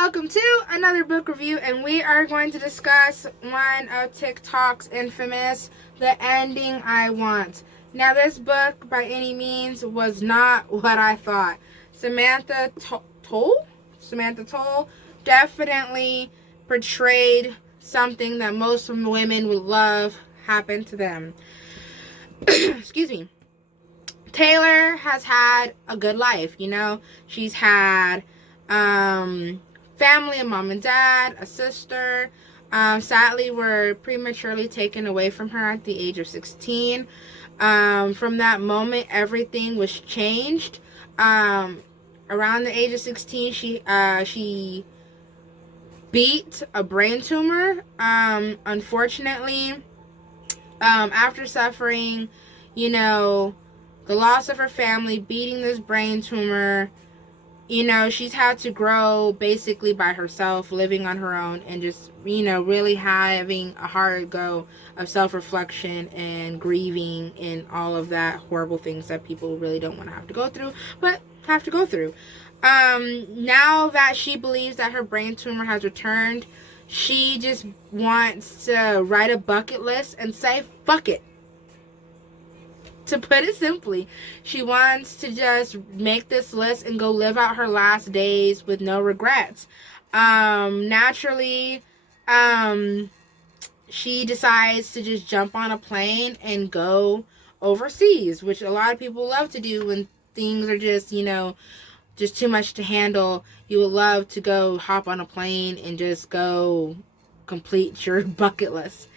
Welcome to another book review, and we are going to discuss one of TikTok's infamous The Ending I Want. Now, this book, by any means, was not what I thought. Samantha Toll definitely portrayed something that most women would love happen to them. Excuse me. Taylor has had a good life, She's had family, a mom and dad, a sister. Sadly, were prematurely taken away from her at the age of 16. From that moment, everything was changed. Around the age of 16, she beat a brain tumor. Unfortunately, after suffering, the loss of her family, beating this brain tumor, she's had to grow basically by herself, living on her own, and just, really having a hard go of self-reflection and grieving and all of that horrible things that people really don't want to have to go through, but have to go through. Now that she believes that her brain tumor has returned, she just wants to write a bucket list and say, fuck it. To put it simply, she wants to just make this list and go live out her last days with no regrets. Naturally, she decides to just jump on a plane and go overseas, which a lot of people love to do when things are just, just too much to handle. You would love to go hop on a plane and just go complete your bucket list.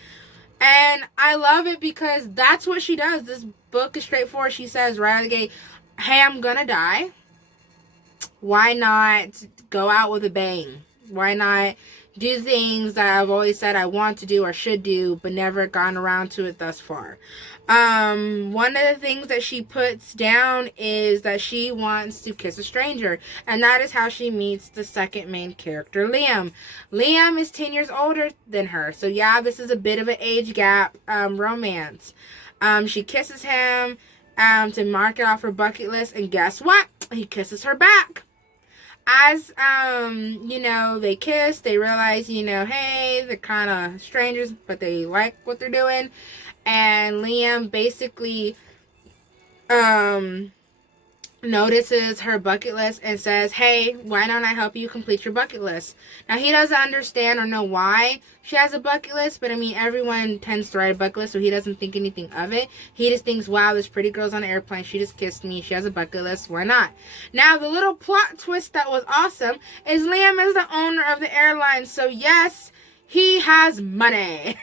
And I love it because that's what she does. This book is straightforward. She says right out of the gate, hey, I'm gonna die. Why not go out with a bang? Why not do things that I've always said I want to do or should do, but never gone around to it thus far? One of the things that she puts down is that she wants to kiss a stranger, and that is how she meets the second main character, Liam. Liam is 10 years older than her, so yeah, this is a bit of an age gap romance. She kisses him to mark it off her bucket list, and guess what? He kisses her back. As, they kiss, they realize, hey, they're kind of strangers, but they like what they're doing. And Liam basically notices her bucket list and says, hey, why don't I help you complete your bucket list? Now, he doesn't understand or know why she has a bucket list, but I mean, everyone tends to write a bucket list, so he doesn't think anything of it. He just thinks, wow, this pretty girl's on an airplane, she just kissed me, she has a bucket list, why not? Now, the little plot twist that was awesome is Liam is the owner of the airline, so yes, he has money.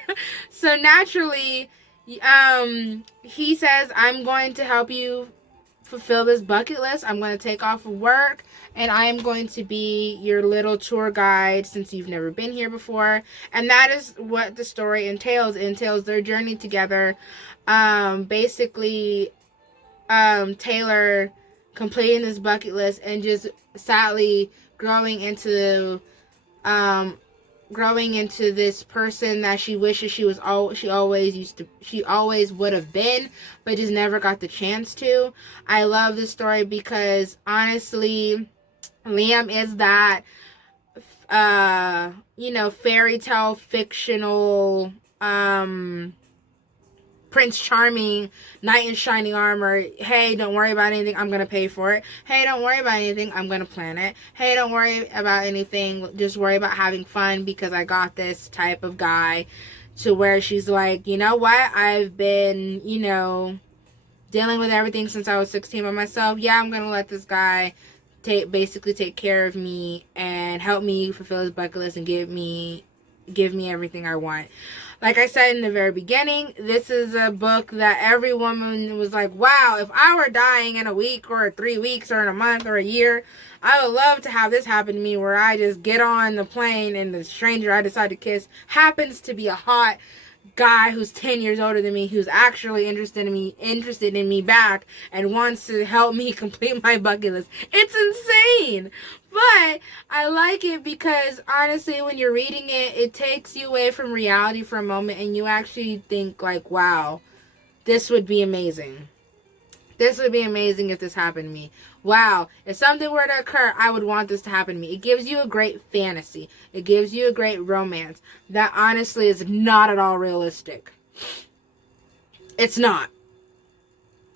So naturally, he says, I'm going to help you fulfill this bucket list. I'm going to take off of work, and I am going to be your little tour guide since you've never been here before. And that is what the story entails. It entails their journey together. Basically, Taylor completing this bucket list and just sadly growing into this person that she wishes she always would have been, but just never got the chance to. I love this story because honestly, Liam is that fairy tale fictional Prince Charming, knight in shining armor. Hey, don't worry about anything, I'm going to pay for it. Hey, don't worry about anything, I'm going to plan it. Hey, don't worry about anything, just worry about having fun because I got this type of guy. To where she's like, you know what, I've been, dealing with everything since I was 16 by myself. Yeah, I'm going to let this guy basically take care of me and help me fulfill his bucket list and give me everything I want. Like I said in the very beginning, this is a book that every woman was like, wow, if I were dying in a week or 3 weeks or in a month or a year, I would love to have this happen to me, where I just get on the plane and the stranger I decide to kiss happens to be a hot guy who's 10 years older than me, who's actually interested in me back and wants to help me complete my bucket list. It's insane. But I like it because honestly, when you're reading it, it takes you away from reality for a moment and you actually think like, wow, this would be amazing. This would be amazing if this happened to me. Wow. If something were to occur, I would want this to happen to me. It gives you a great fantasy. It gives you a great romance. That honestly is not at all realistic. It's not.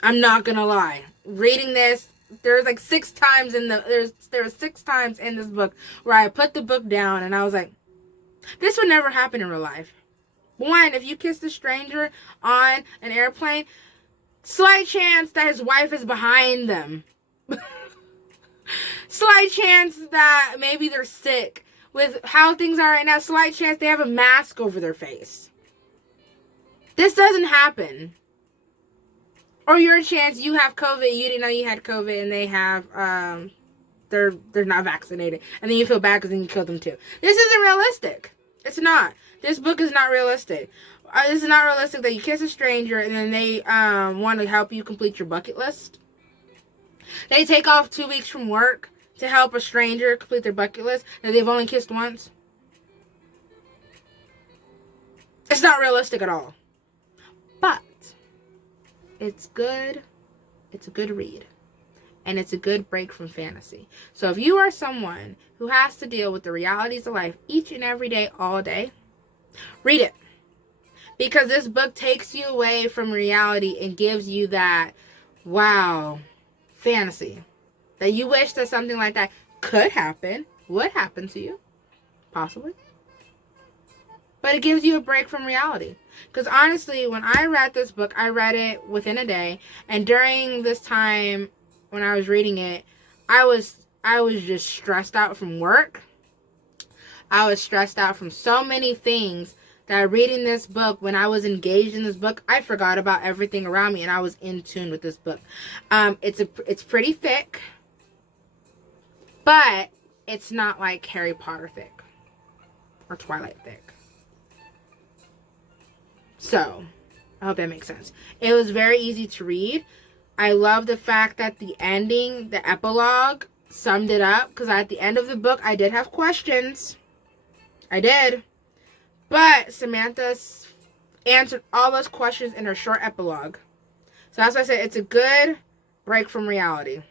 I'm not gonna lie. Reading this, there's like 6 times in the there were 6 times in this book where I put the book down and I was like, this would never happen in real life. One, if you kissed a stranger on an airplane, slight chance that his wife is behind them. Slight chance that maybe they're sick. With how things are right now, slight chance they have a mask over their face. This doesn't happen. Or your chance you have COVID, you didn't know you had COVID, and they have, they're not vaccinated. And then you feel bad because then you killed them too. This isn't realistic. It's not. This book is not realistic. This is not realistic that you kiss a stranger and then they want to help you complete your bucket list. They take off 2 weeks from work to help a stranger complete their bucket list that they've only kissed once. It's not realistic at all. But it's good. It's a good read. And it's a good break from fantasy. So if you are someone who has to deal with the realities of life each and every day, all day, read it. Because this book takes you away from reality and gives you that, wow, fantasy. That you wish that something like that could happen, would happen to you. Possibly. But it gives you a break from reality. Because honestly, when I read this book, I read it within a day. And during this time, when I was reading it, I was just stressed out from work. I was stressed out from so many things that reading this book, when I was engaged in this book, I forgot about everything around me and I was in tune with this book. It's pretty thick, but it's not like Harry Potter thick or Twilight thick. So, I hope that makes sense. It was very easy to read. I love the fact that the ending, the epilogue, summed it up. Because at the end of the book, I did have questions. I did. But Samantha answered all those questions in her short epilogue. So that's why I said it's a good break from reality.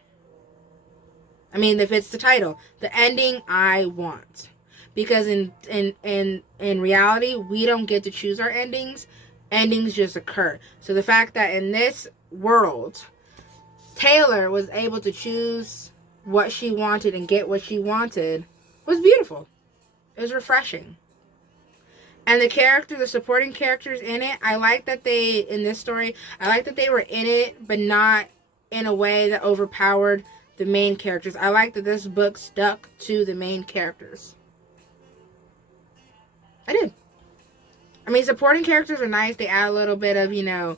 I mean, if it's the title, the ending I want. Because in reality, we don't get to choose our endings. Endings just occur. So the fact that in this world, Taylor was able to choose what she wanted and get what she wanted was beautiful. It was refreshing. And the supporting characters in it, I like that in this story, I like that they were in it, but not in a way that overpowered the main characters. I like that this book stuck to the main characters. I did. I mean, supporting characters are nice. They add a little bit of,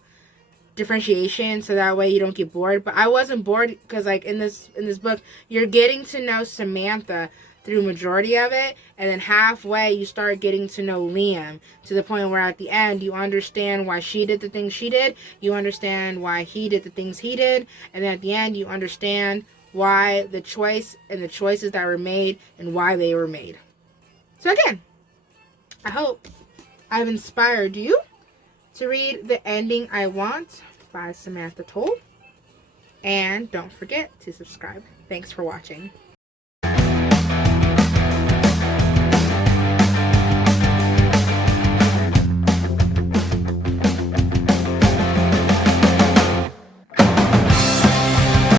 differentiation so that way you don't get bored. But I wasn't bored because, like, in this book, you're getting to know Samantha through majority of it, and then halfway you start getting to know Liam to the point where at the end you understand why she did the things she did, you understand why he did the things he did, and then at the end you understand why the choice and the choices that were made and why they were made. So again, I hope I've inspired you to read The Ending I Want by Samantha Toll. And don't forget to subscribe. Thanks for watching.